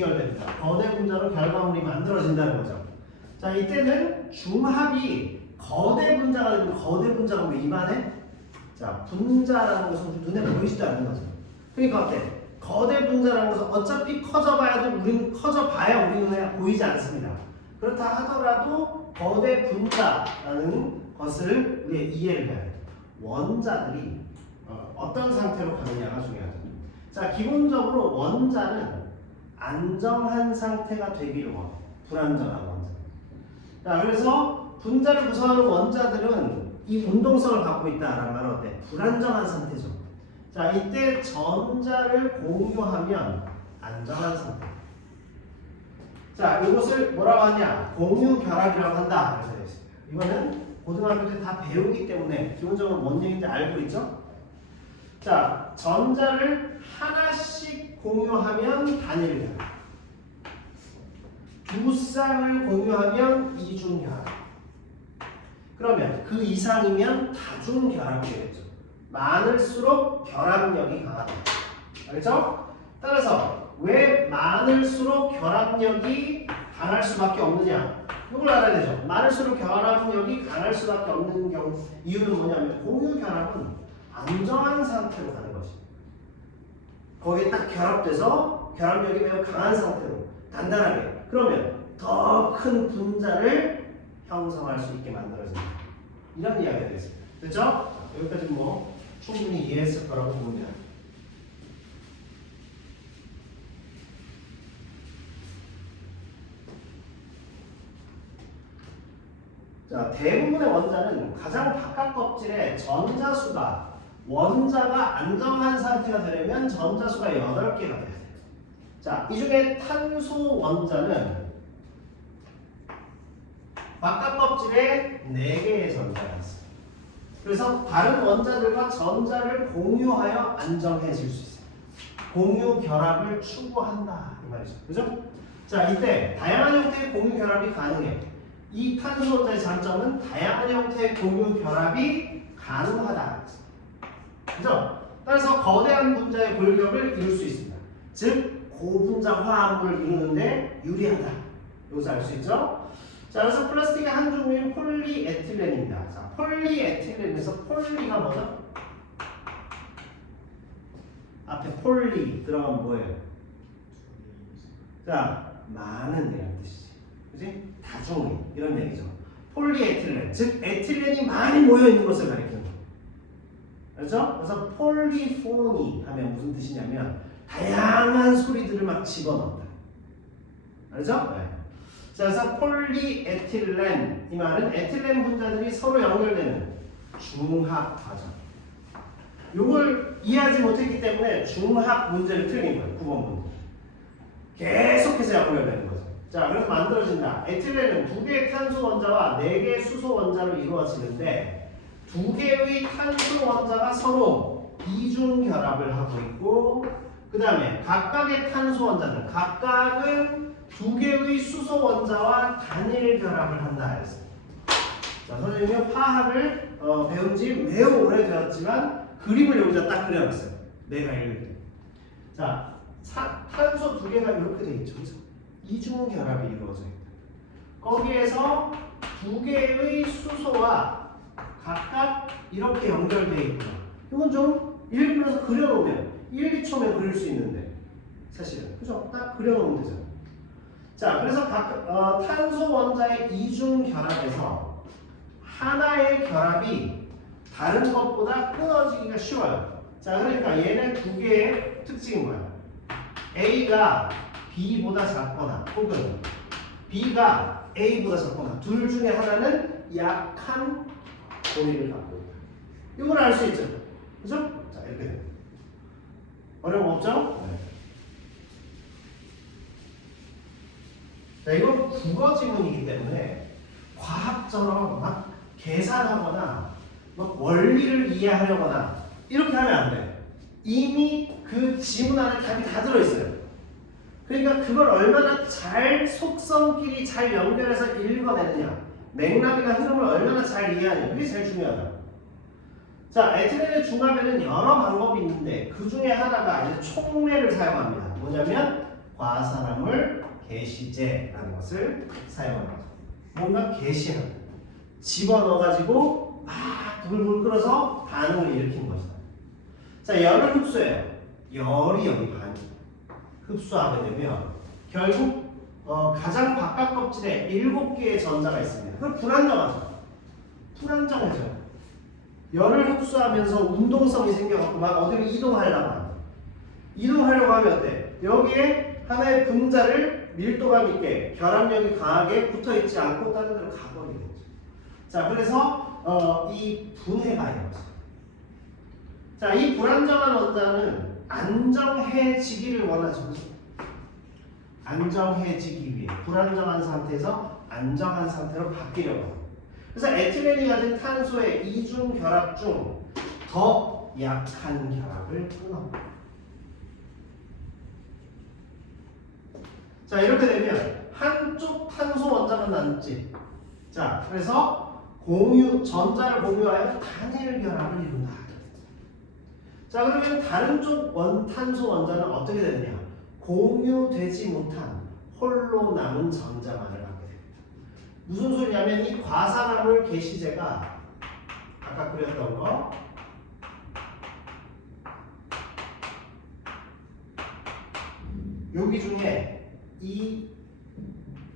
연결됩니다. 거대 분자로 결과물이 만들어진다는 거죠. 자, 이때는 중합이 거대 분자가 되면 거대 분자가 왜 입안에? 자, 분자라는 것은 눈에 보이지도 않는 거죠. 그러니까 어때? 거대 분자라는 것은 어차피 커져봐야 우리 눈에 보이지 않습니다. 그렇다 하더라도 거대 분자라는 것을 우리가 이해를 해야 돼요. 원자들이 어떤 상태로 가느냐가 중요하죠. 자, 기본적으로 원자는 안정한 상태가 되기를 원해. 불안정한 원자. 자, 그래서 분자를 구성하는 원자들은 이 운동성을 갖고 있다라는 말은 어때? 불안정한 상태죠. 자, 이때 전자를 공유하면 안정한 상태. 자, 이것을 뭐라고 하냐? 공유 결합이라고 한다. 이렇게 되어 있습니다. 이거는 고등학교 때 다 배우기 때문에 기본적으로 뭔 얘기인지 알고 있죠? 자, 전자를 하나씩 공유하면 단일 결합. 두 쌍을 공유하면 이중 결합. 그러면 그 이상이면 다중 결합이 되겠죠. 많을수록 결합력이 강하다. 알겠죠? 따라서 왜 많을수록 결합력이 강할 수밖에 없느냐? 이걸 알아야 되죠. 많을수록 결합력이 강할 수밖에 없는 경우 이유는 뭐냐면 공유 결합은 안정한 상태로 가는 것이. 거기에 딱 결합돼서 결합력이 매우 강한 상태로 단단하게. 그러면 더 큰 분자를 형성할 수 있게 만들어진다. 이런 이야기가 되겠습니다. 됐죠? 자, 여기까지 뭐 충분히 이해했을 거라고 봅니다. 자, 대부분의 원자는 가장 바깥 껍질에 전자수가 원자가 안정한 상태가 되려면 전자수가 8개가 돼야 돼요. 자, 이 중에 탄소 원자는 바깥 껍질에 4개의 전자가 있어요. 그래서 다른 원자들과 전자를 공유하여 안정해질 수 있어요. 공유 결합을 추구한다 이 말이죠. 그죠? 자, 이때 다양한 형태의 공유 결합이 가능해. 이 탄소 원자의 장점은 다양한 형태의 공유 결합이 가능하다. 그죠? 따라서 거대한 분자의 골격을 이룰 수 있습니다. 즉 고분자 화합물을 이루는데 유리하다. 여기서 알 수 있죠? 자, 그래서 플라스틱의 한 종류인 폴리에틸렌입니다. 자, 폴리에틸렌에서 폴리가 뭐죠? 앞에 폴리 들어가면 뭐예요? 자, 많은 이라는 뜻이지. 그지? 다중의 이런 얘기죠. 폴리에틸렌, 즉 에틸렌이 많이 모여 있는 것을 가리키는 거. 그렇죠? 그래서 폴리포니 하면 무슨 뜻이냐면 다양한 소리들을 막 집어넣는다. 알죠? 네. 자, 그래서 폴리에틸렌 이 말은 에틸렌 분자들이 서로 연결되는 중합 과정. 이걸 이해하지 못했기 때문에 중합 문제를 틀린 거예요. 9번 문제. 계속해서 연결되는 거죠. 자, 그래서 만들어진다. 에틸렌은 2개의 탄소 원자와 4개의 수소 원자로 이루어지는데 2개의 탄소 원자가 서로 이중 결합을 하고 있고 그 다음에 각각의 탄소 원자는 각각은 2개의 수소 원자와 단일 결합을 한다 했습니다. 자, 선생님이 화학을 배운 지 매우 오래되었지만 그림을 여기다 딱 그려놨어요. 내가 읽을 때. 자, 탄소 2개가 이렇게 돼 있죠. 그래서 이중 결합이 이루어져 있다. 거기에서 2개의 수소와 각각 이렇게 연결되어 있구나. 이건 좀 읽으면서 그려놓으면 1, 2초면 그릴 수 있는데 사실은 그죠? 딱 그려놓으면 되죠. 자, 그래서 탄소 원자의 이중 결합에서 하나의 결합이 다른 것보다 끊어지기가 쉬워요. 자, 그러니까 얘네 2개의 특징이 뭐야? A가 B보다 작거나 혹은 B가 A보다 작거나 둘 중에 하나는 약한 고리를 갖고 있다. 이걸 알 수 있죠. 그죠? 자, 이렇게 어려움 없죠? 네. 자, 이건 국어 지문이기 때문에 과학적으로 막 계산하거나 막 원리를 이해하려거나 이렇게 하면 안 돼. 이미 그 지문 안에 답이 다 들어있어요. 그러니까 그걸 얼마나 잘 속성끼리 잘 연결해서 읽어내느냐, 맥락이나 흐름을 얼마나 잘 이해하느냐, 그게 제일 중요하다. 자, 에틸렌의 중합에는 여러 방법이 있는데 그 중에 하나가 이제 촉매를 사용합니다. 뭐냐면 과산화물 게시제라는 것을 사용합니다. 뭔가 게시하는 집어넣어가지고 막 불불 끓어서 반응을 일으키는 것이다. 자, 열을 흡수해요. 열이 여기 흡수하게 되면 결국 가장 바깥 껍질에 7개의 전자가 있습니다. 그럼 불안정하죠. 불안정해져요. 열을 흡수하면서 운동성이 생겨갖고 막 어디로 이동하려고 합니다. 이동하려고 하면 어때? 여기에 하나의 분자를 밀도감 있게 결합력이 강하게 붙어있지 않고 다른 데로 가버리게 되죠. 자, 그래서 이 분해가 이루어져요. 자, 이 불안정한 원자는 안정해지기를 원하죠. 안정해지기 위해 불안정한 상태에서 안정한 상태로 바뀌려고 합니다. 그래서 에틸렌이 가진 탄소의 이중 결합 중 더 약한 결합을 끊어버려요. 자, 이렇게 되면 한쪽 탄소 원자만 남지. 자, 그래서 전자를 공유하여 단일 결합을 이룬다. 자, 그러면 다른 쪽 탄소 원자는 어떻게 되느냐? 공유되지 못한 홀로 남은 전자만을 갖게 됩니다. 무슨 소리냐면 이 과산화물 게시제가 아까 그렸던 거 여기 중에 이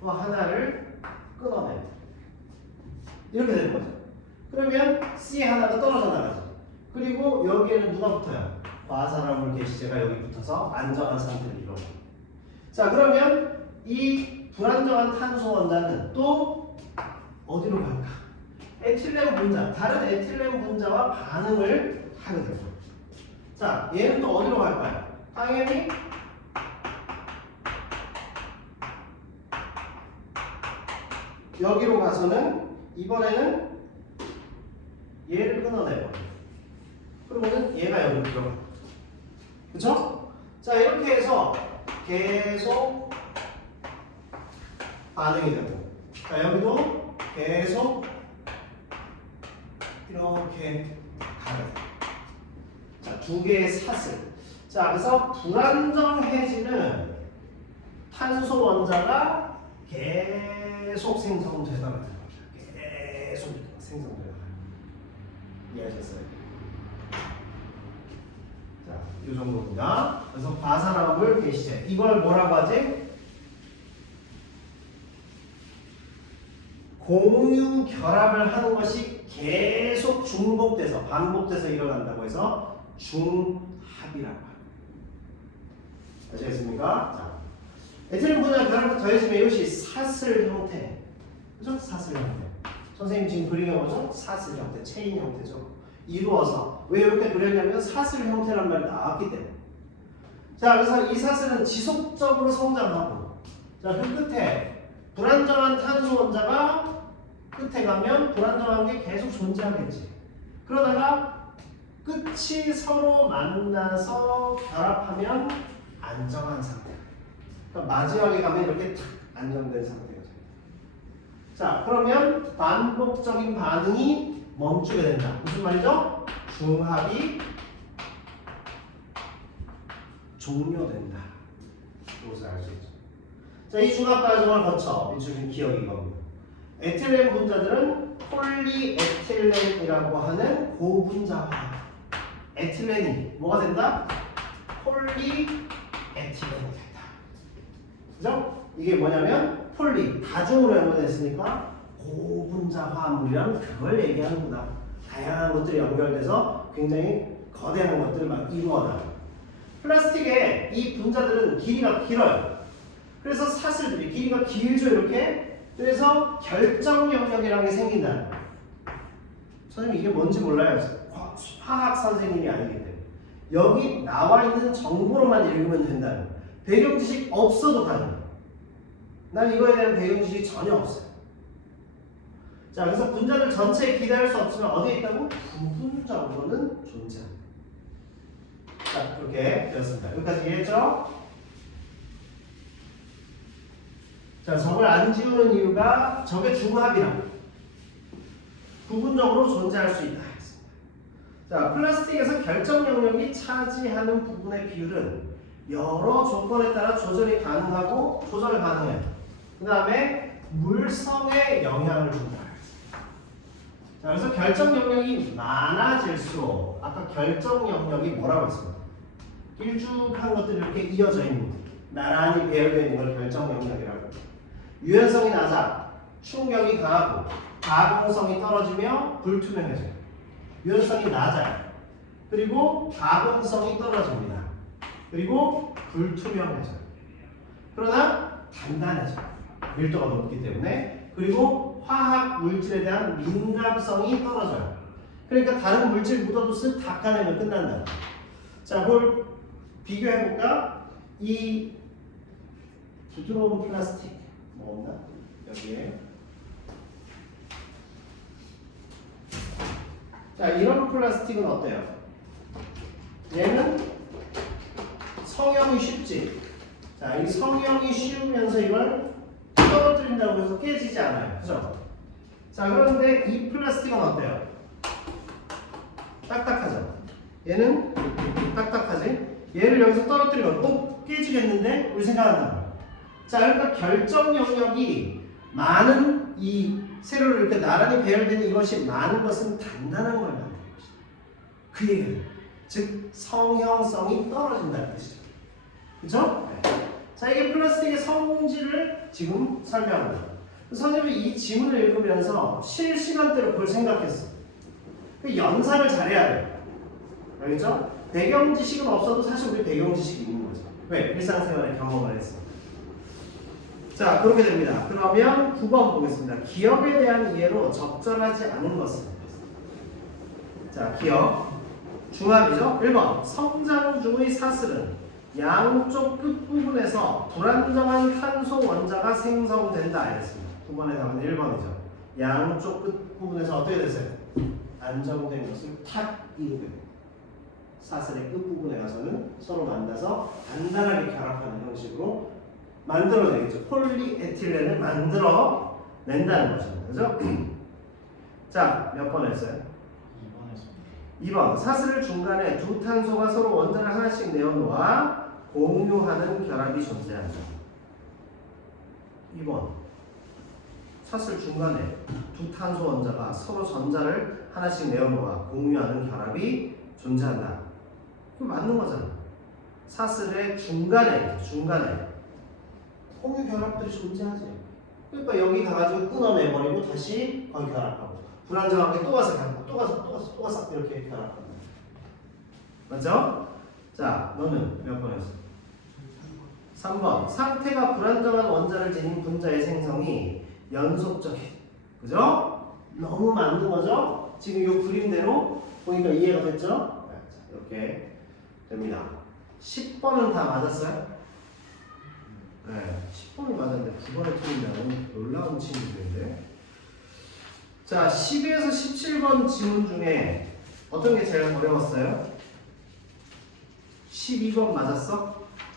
또 하나를 끊어냅니다. 이렇게 되는 거죠. 그러면 C 하나가 떨어져 나가죠. 그리고 여기에는 누가 붙어요? 과산화물 게시제가 여기 붙어서 안정한 상태를 이루어요. 자, 그러면 이 불안정한 탄소 원자는 또 어디로 갈까? 에틸렌 분자, 다른 에틸렌 분자와 반응을 하게 되죠. 자, 얘는 또 어디로 갈까요? 당연히 여기로 가서는 이번에는 얘를 끊어내요. 그러면은 얘가 여기로 들어가요. 그쵸? 자, 이렇게 해서 계속 반응이 되고, 자, 여기도 계속 이렇게 가요. 자, 두 개의 사슬. 자, 그래서 불안정해지는 탄소 원자가 계속 생성되다가 계속 생성되다가 이해하셨어요? 자, 이 정도입니다. 그래서 과산화물 게시제. 이걸 뭐라고 하지? 공유 결합을 하는 것이 계속 중복돼서 반복돼서 일어난다고 해서 중합이라고 합니다. 아시겠습니까? 자, 에틸렌 분자 결합을 더해지면 이것이 사슬 형태. 그죠? 사슬 형태. 선생님 지금 그린 게 뭐죠? 사슬 형태, 체인 형태죠. 이루어서. 왜 이렇게 그렸냐면 사슬 형태란 말이 나왔기 때문에. 자, 그래서 이 사슬은 지속적으로 성장하고, 자, 그 끝에 불안정한 탄소 원자가 끝에 가면 불안정한 게 계속 존재하겠지. 그러다가 끝이 서로 만나서 결합하면 안정한 상태. 그러니까 마지막에 가면 이렇게 탁 안정된 상태가 됩니다. 자, 그러면 반복적인 반응이 멈추게 된다. 무슨 말이죠? 중합이 종료된다. 이것을 알 수 있죠. 자, 이 중합 과정을 거쳐 주신 기억이 이겁니다. 에틸렌 분자들은 폴리에틸렌이라고 하는 고분자화. 에틸렌이 뭐가 된다? 폴리에틸렌이 된다. 그죠? 이게 뭐냐면 폴리, 다중으로 연결됐으니까 고분자 화합물이란 그걸 얘기하는구나. 다양한 것들이 연결돼서 굉장히 거대한 것들을 막 이루어나가요. 플라스틱의 이 분자들은 길이가 길어요. 그래서 사슬들이 길이가 길죠, 이렇게. 그래서 결정 영역이라는 게 생긴다는 거예요. 선생님 이게 뭔지 몰라요. 화학 선생님이 아니기 때문에. 여기 나와 있는 정보로만 읽으면 된다는 거예요. 배경 지식 없어도 가능해요. 난 이거에 대한 배경 지식이 전혀 없어요. 자, 그래서 분자를 전체에 기대할 수 없지만 어디에 있다고? 부분적으로는 존재합니다. 자, 이렇게 되었습니다. 여기까지 이해했죠? 자, 저걸 안 지우는 이유가 저게 중합이라고. 부분적으로 존재할 수 있다. 자, 플라스틱에서 결정 영역이 차지하는 부분의 비율은 여러 조건에 따라 조절이 가능하고 조절 가능해요. 그 다음에 물성에 영향을 준다. 자, 그래서 결정 영역이 많아질수록 아까 결정 영역이 뭐라고 했습니까? 길쭉한 것들이 이렇게 이어져 있는 나란히 배열되어 있는 걸 결정 영역이라고 합니다. 유연성이 낮아 충격이 강하고 가공성이 떨어지며 불투명해져요. 유연성이 낮아요. 그리고 가공성이 떨어집니다. 그리고 불투명해져요. 그러나 단단해져요. 밀도가 높기 때문에. 그리고 화학 물질에 대한 민감성이 떨어져요. 그러니까 다른 물질 묻어도 쓱 닦아내면 끝난다. 자, 그걸 비교해볼까? 이 부드러운 플라스틱 뭐 없나? 여기에. 자, 이런 플라스틱은 어때요? 얘는 성형이 쉽지. 자, 이 성형이 쉬우면서 이걸 떨어뜨린다고 해서 깨지지 않아요. 그죠? 자, 그런데 이 플라스틱은 어때요? 딱딱하죠? 얘는 딱딱하지? 얘를 여기서 떨어뜨리면 꼭 깨지겠는데? 우리 생각한다. 자, 그러니까 결정 영역이 많은 이 세로로 이렇게 나란히 배열되는 이것이 많은 것은 단단한 걸 만드는 것이다. 그 얘기는 즉 성형성이 떨어진다는 뜻이죠. 그죠? 네. 자, 이게 플라스틱의 성질을 지금 설명합니다. 선생님이 이 지문을 읽으면서 실시간대로 그걸 생각했어. 그 연산을 잘해야 돼요. 알겠죠? 배경 지식은 없어도 사실 우리 배경 지식이 있는 거죠. 왜? 일상생활에 경험을 했어. 자, 그렇게 됩니다. 그러면 9번 보겠습니다. 기억에 대한 이해로 적절하지 않은 것은? 자, 기억. 중합이죠? 1번. 성장 중의 사슬은 양쪽 끝부분에서 불안정한 탄소 원자가 생성된다. 이랬습니다. 9번의 답은 1번이죠. 양쪽 끝부분에서 어떻게 되세요? 안정된 것을 탁 이루게 됩니다. 사슬의 끝부분에 가서는 서로 만나서 단단하게 결합하는 형식으로 만들어내겠죠. 폴리에틸렌을 만들어낸다는 것입니다. 그죠? 자, 몇 번 했어요? 2번. 사슬 중간에 두 탄소가 서로 원자를 하나씩 내어놓아 공유하는 결합이 존재한다. 2번. 사슬 중간에 두 탄소 원자가 서로 전자를 하나씩 내어놓아 공유하는 결합이 존재한다. 그거 맞는 거잖아. 사슬의 중간에 공유 결합들이 존재하지. 그러니까 여기 가가지고 끊어내버리고 다시 거기 결합하고 불안정하게 또 가서 결합하고 또 가서 이렇게 결합하고. 맞죠? 자, 너는 몇 번 했어? 3번. 상태가 불안정한 원자를 지닌 분자의 생성이 연속적인. 그죠? 너무 맞는 거죠? 지금 이 그림대로 보니까 이해가 됐죠? 이렇게 됩니다. 10번은 다 맞았어요? 네, 10번이 맞았는데 9번에 틀리면 놀라운 친구들인데. 자, 12에서 17번 지문 중에 어떤 게 제일 어려웠어요? 12번 맞았어?